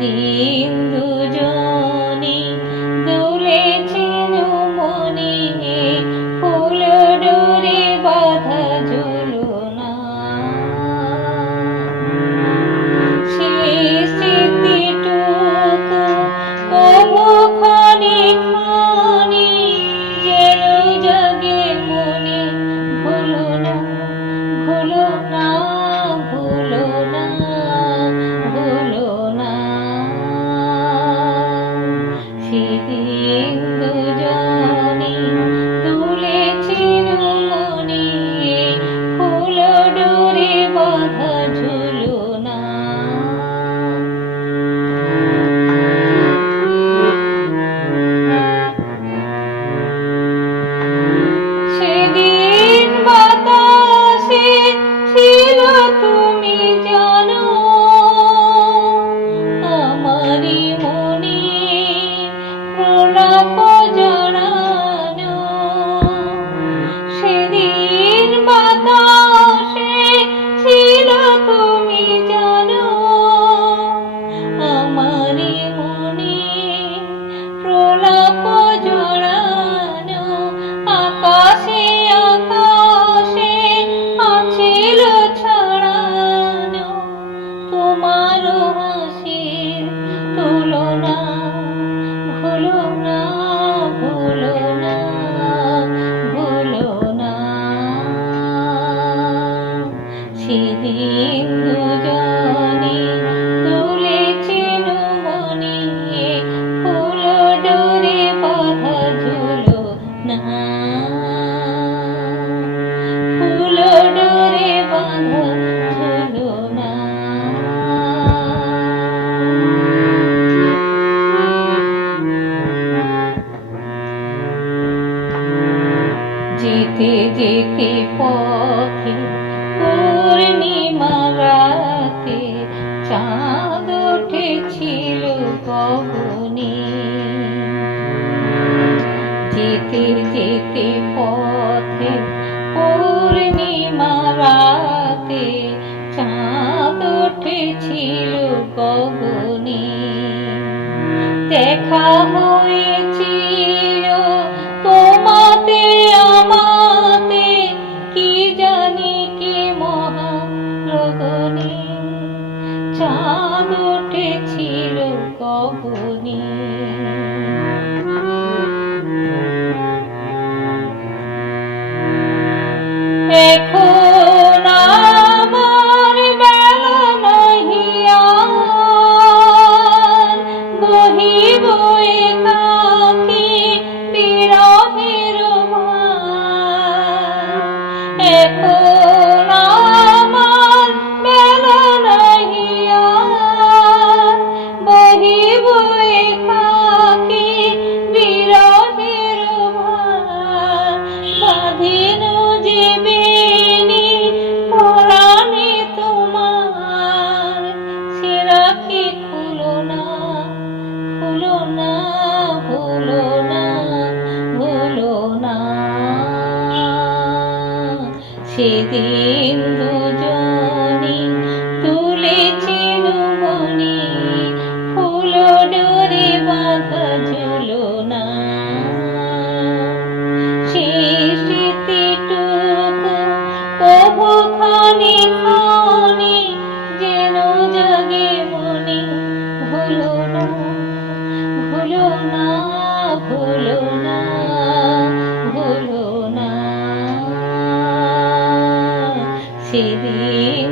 সেদিন দুজনে দুলেছিল মনে, ফুল ডোরে বাঁধা ঝুলনা। সেই স্মৃতিটুকু কবু ক্ষণে ক্ষণে যেন জাগে মনে। ভুলো না, ভুলো না, ভুলো না, ভুলো না। সেদিন দুজনে দুলেছিল মনে, ফুল ডোরে বাঁধা ঝুলনা। সেদিন বাতাসে ছিল তুমি জানো, আমারই মনে প্রলাপ জড়ানো। সেদিন বাতাসে ছিল তুমি জানো, আমারই মনে প্রলাপ জড়ানো। আকাশে আকাশে আছিল ছড়ানো তোমার হাসির তুলনা। ভুলো না, ভুলো না, ভুলো না। সেদিন দুজনে দুলেছিল মনে, ফুল ডোরে বাঁধা ঝুলনা। ফুল ডোরে বাঁধা ঝুলনা। যেতে যেতে পথে পূর্ণিমা রাতে চাঁদ উঠেছিল গগনে। যেতে যেতে পথে পূর্ণিমা রাতে চাঁদ উঠেছিল গগনে। দেখা হয়েছিল তোমাতে আমাতে, কি জানি কি মহাগগনে। চাঁদ উঠেছিল গগনে। এখন আমার বেলা নাহি আর, বহিব একাকী বিরহের ভার। এখন আমার বেলা নাহি আর, বহিব একাকী বিরহের ভার। স্বাধীন জীবিনী পরাণে তোমার, সে রাখি খুলো না, খুলো না, ভুলো না, ভুলো না। সেদিন দুজনে তুলেছিল মনে, ফুল ডোরে বাঁধা ঝুলনা। সেই স্মৃতিটুকু কবু ক্ষণে ক্ষণে যেন জাগে মনে। ভুলো না, ভুলো না, ভুলো না, ভুলো না। সেদিন